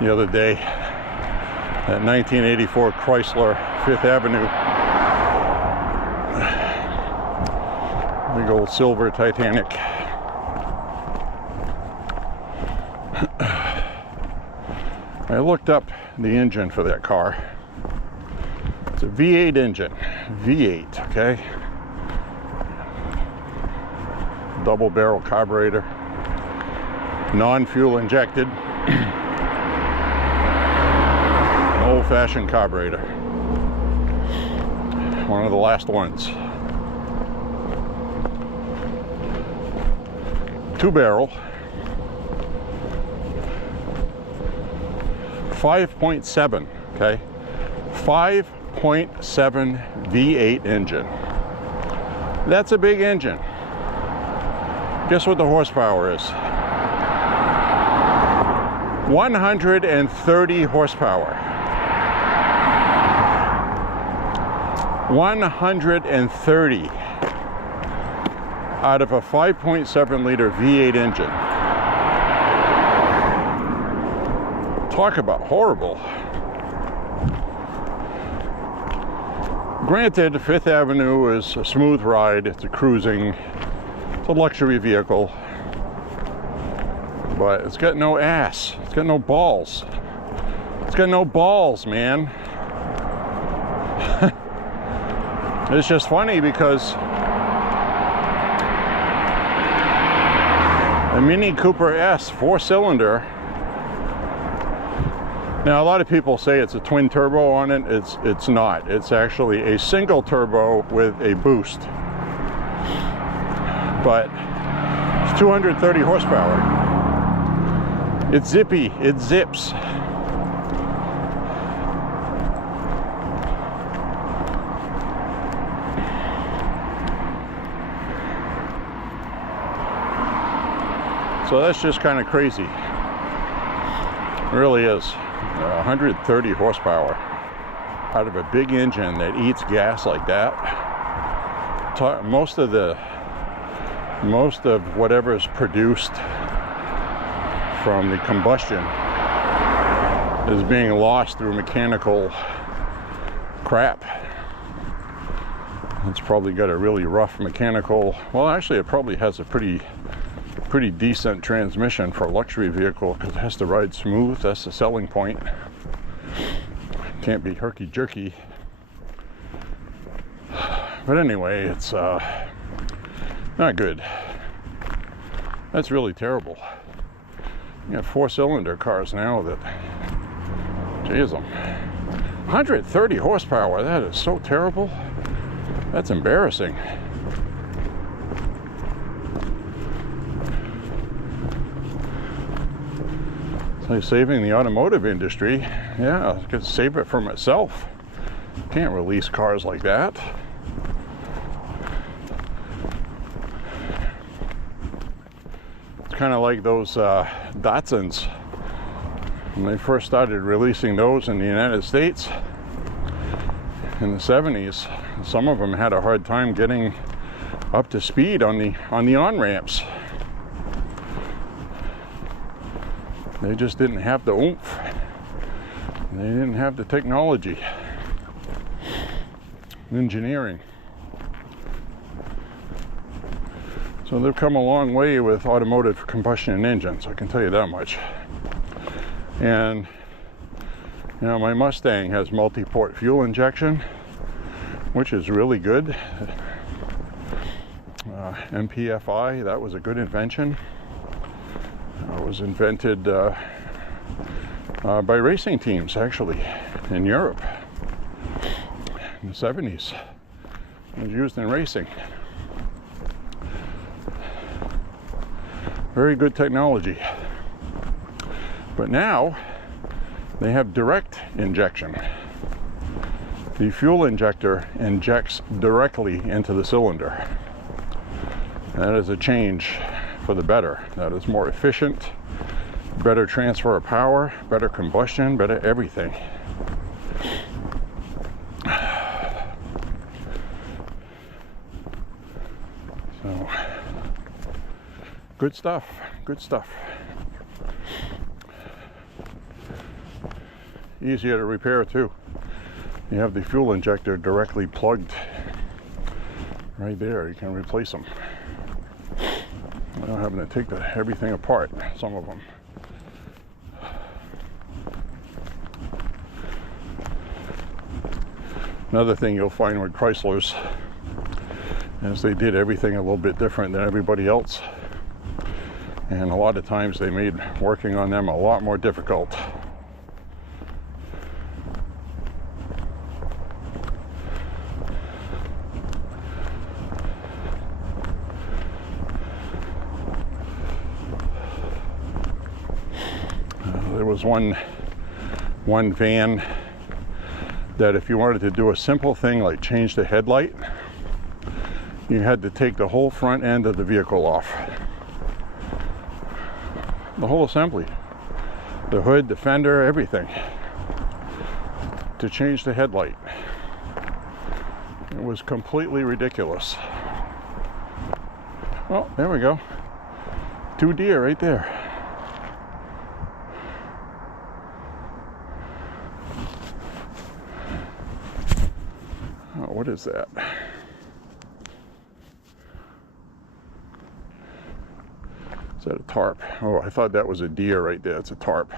the other day, that 1984 Chrysler 5th Avenue. Big old silver Titanic. I looked up the engine for that car. It's a V8 engine, V8, okay? double barrel carburetor, non-fuel injected, an old-fashioned carburetor, one of the last ones. 2-barrel, 5.7, okay, 5.7 V8 engine. That's a big engine. Guess what the horsepower is? 130 horsepower. 130 out of a 5.7 liter V8 engine. Talk about horrible. Granted, Fifth Avenue is a smooth ride. It's a cruising, it's a luxury vehicle, but it's got no ass. It's got no balls. It's got no balls, man. It's just funny because a Mini Cooper S 4-cylinder. Now, a lot of people say it's a twin turbo on it. It's not. It's actually a single turbo with a boost. But it's 230 horsepower. It's zippy. It zips. So that's just kind of crazy. It really is. 130 horsepower out of a big engine that eats gas like that. Most of whatever is produced from the combustion is being lost through mechanical crap. It's probably got a really rough mechanical, well, actually it probably has a pretty decent transmission for a luxury vehicle because it has to ride smooth. That's the selling point. Can't be herky-jerky. But anyway, it's not good. That's really terrible. You got 4-cylinder cars now that, geez, 130 horsepower. That is so terrible. That's embarrassing. So saving the automotive industry, yeah, I could save it for myself. Can't release cars like that. It's kind of like those Datsuns. When they first started releasing those in the United States in the 70s, some of them had a hard time getting up to speed on the on-ramps. They just didn't have the oomph. They didn't have the technology, engineering. So they've come a long way with automotive combustion engines, I can tell you that much. And you know, my Mustang has multi-port fuel injection, which is really good. MPFI, that was a good invention. It was invented by racing teams, actually, in Europe in the 70s. It was used in racing. Very good technology. But now they have direct injection. The fuel injector injects directly into the cylinder. That is a change for the better. That is more efficient, better transfer of power, better combustion, better everything. So, good stuff, good stuff. Easier to repair too. You have the fuel injector directly plugged right there. You can replace them without having to take everything apart, some of them. Another thing you'll find with Chryslers as they did everything a little bit different than everybody else. And a lot of times they made working on them a lot more difficult. There was one van that if you wanted to do a simple thing like change the headlight, you had to take the whole front end of the vehicle off. The whole assembly. The hood, the fender, everything. To change the headlight. It was completely ridiculous. Oh, there we go. 2 deer right there. Oh, what is that? Is that a tarp? Oh, I thought that was a deer right there. It's a tarp.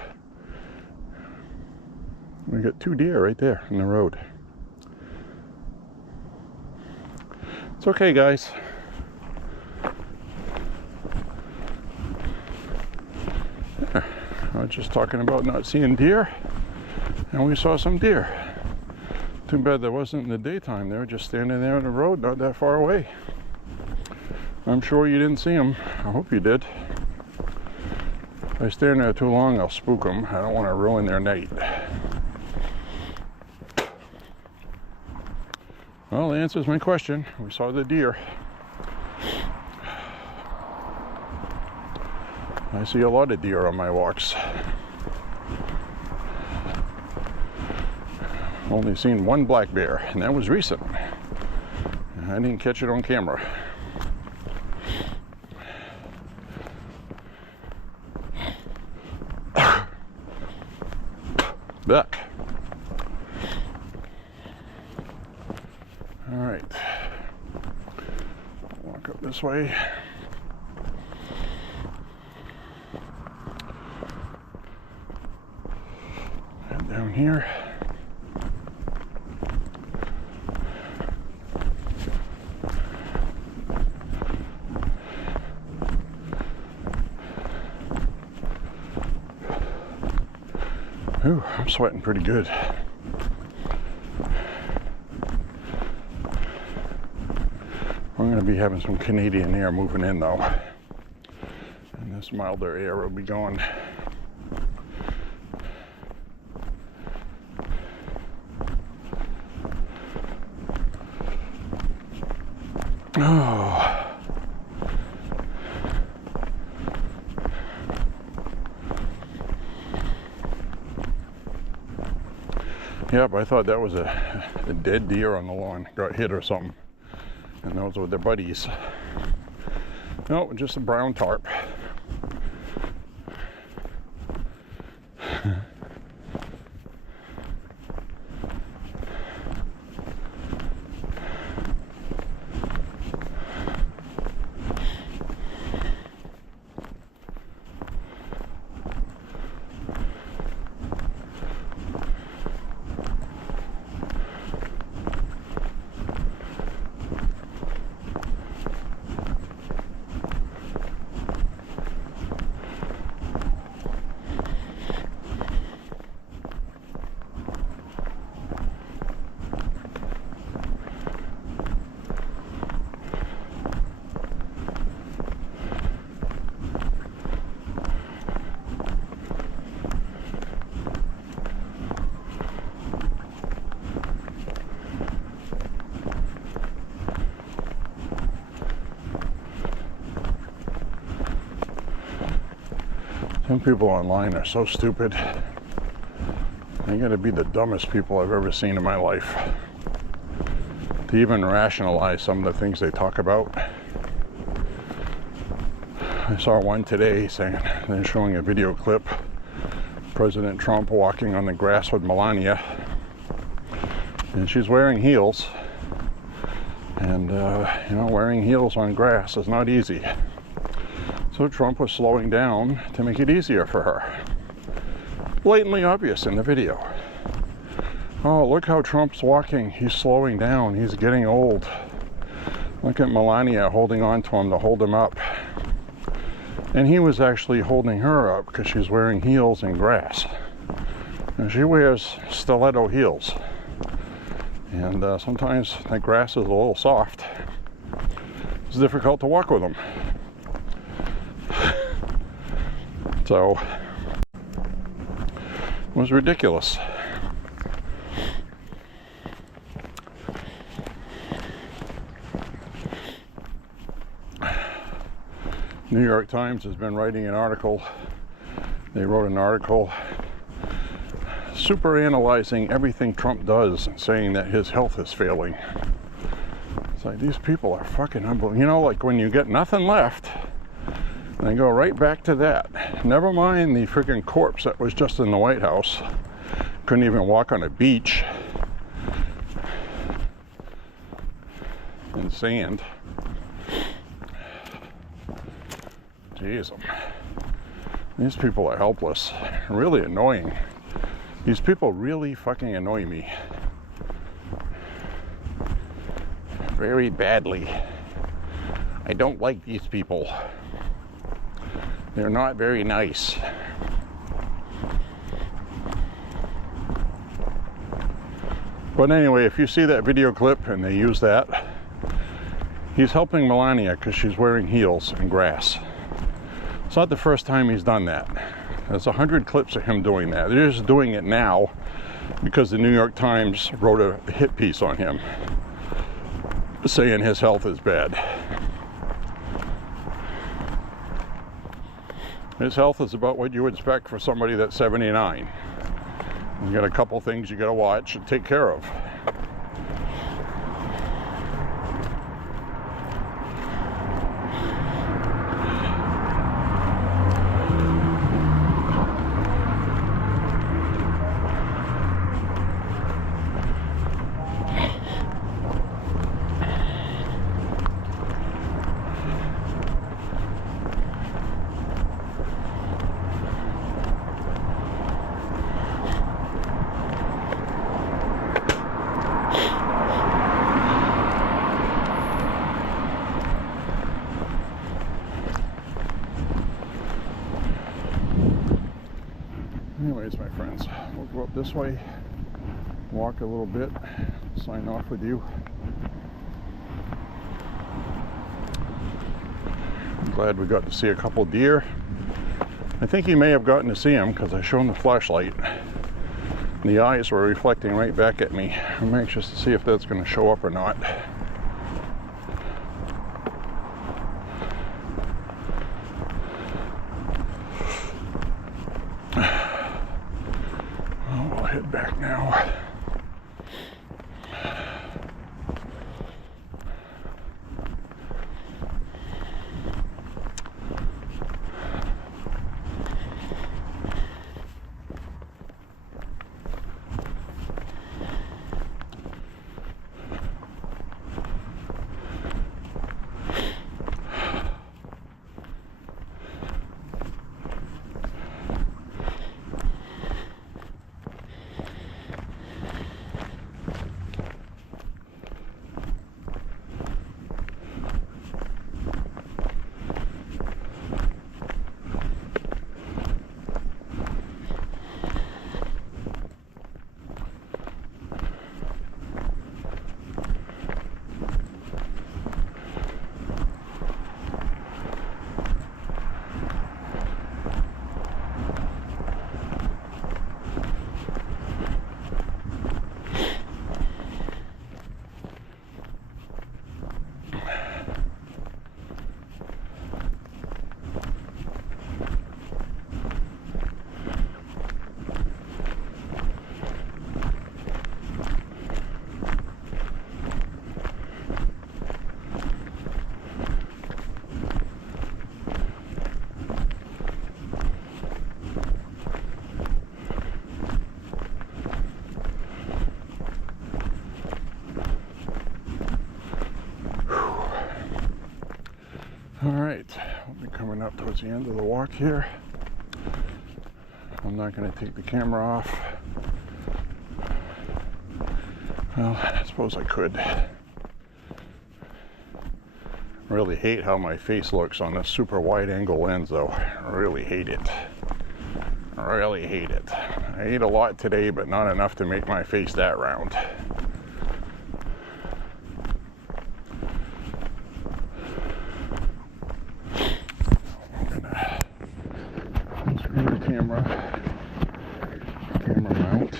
We got 2 deer right there in the road. It's okay, guys. Yeah, I was just talking about not seeing deer, and we saw some deer. Too bad that wasn't in the daytime. They were just standing there on the road, not that far away. I'm sure you didn't see them. I hope you did. If I stand there too long, I'll spook them. I don't want to ruin their night. Well, that answers my question. We saw the deer. I see a lot of deer on my walks. Only seen 1 black bear, and that was recent. I didn't catch it on camera. Back. All right. Walk up this way. And down here. Ooh, I'm sweating pretty good. I'm going to be having some Canadian air moving in though. And this milder air will be gone. Oh. Yep, I thought that was a dead deer on the lawn. Got hit or something. And those were their buddies. No, just a brown tarp. Some people online are so stupid. They gotta be the dumbest people I've ever seen in my life to even rationalize some of the things they talk about. I saw one today saying, they're showing a video clip, President Trump walking on the grass with Melania, and she's wearing heels, and you know, wearing heels on grass is not easy. So Trump was slowing down to make it easier for her. Blatantly obvious in the video. Oh, look how Trump's walking. He's slowing down. He's getting old. Look at Melania holding on to him to hold him up. And he was actually holding her up because she's wearing heels in grass. And she wears stiletto heels. And sometimes the grass is a little soft. It's difficult to walk with them. So, it was ridiculous. New York Times has been writing an article. They wrote an article super analyzing everything Trump does and saying that his health is failing. It's like, these people are fucking unbelievable. You know, like when you get nothing left, they go right back to that. Never mind the freaking corpse that was just in the White House. Couldn't even walk on a beach in sand. Jeez, these people are helpless. Really annoying. These people really fucking annoy me. Very badly. I don't like these people. They're not very nice. But anyway, if you see that video clip and they use that, he's helping Melania because she's wearing heels in grass. It's not the first time he's done that. There's 100 clips of him doing that. They're just doing it now because the New York Times wrote a hit piece on him saying his health is bad. His health is about what you would expect for somebody that's 79. You got a couple things you got to watch and take care of. Anyways, my friends, we'll go up this way, walk a little bit, sign off with you. I'm glad we got to see a couple deer. I think he may have gotten to see them because I showed him the flashlight. The eyes were reflecting right back at me. I'm anxious to see if that's going to show up or not. Head back now. Alright, we'll be coming up towards the end of the walk here. I'm not going to take the camera off. Well, I suppose I could. Really hate how my face looks on this super wide angle lens though. I really hate it. I really hate it. I ate a lot today, but not enough to make my face that round. I'm gonna screw the camera mount.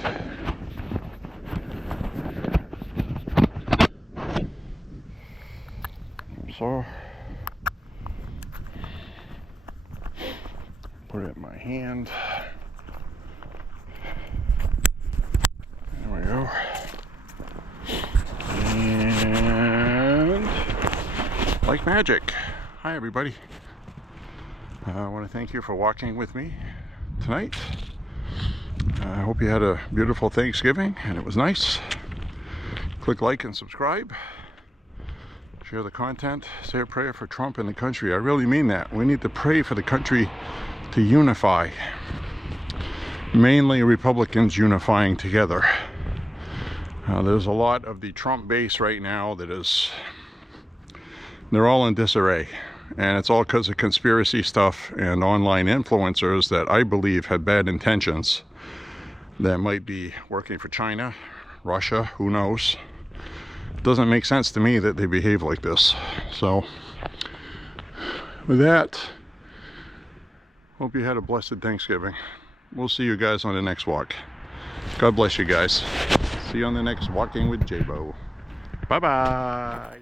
So put it in my hand. There we go. And like magic. Hi everybody. I want to thank you for watching with me tonight. I hope you had a beautiful Thanksgiving and it was nice. Click like and subscribe. Share the content. Say a prayer for Trump and the country. I really mean that. We need to pray for the country to unify. Mainly Republicans unifying together. There's a lot of the Trump base right now that is, they're all in disarray. And it's all because of conspiracy stuff and online influencers that I believe have bad intentions, that might be working for China, Russia, who knows. Doesn't make sense to me that they behave like this. So with that, hope you had a blessed Thanksgiving. We'll see you guys on the next walk. God bless you guys. See you on the next Walking with J.Beau. Bye bye.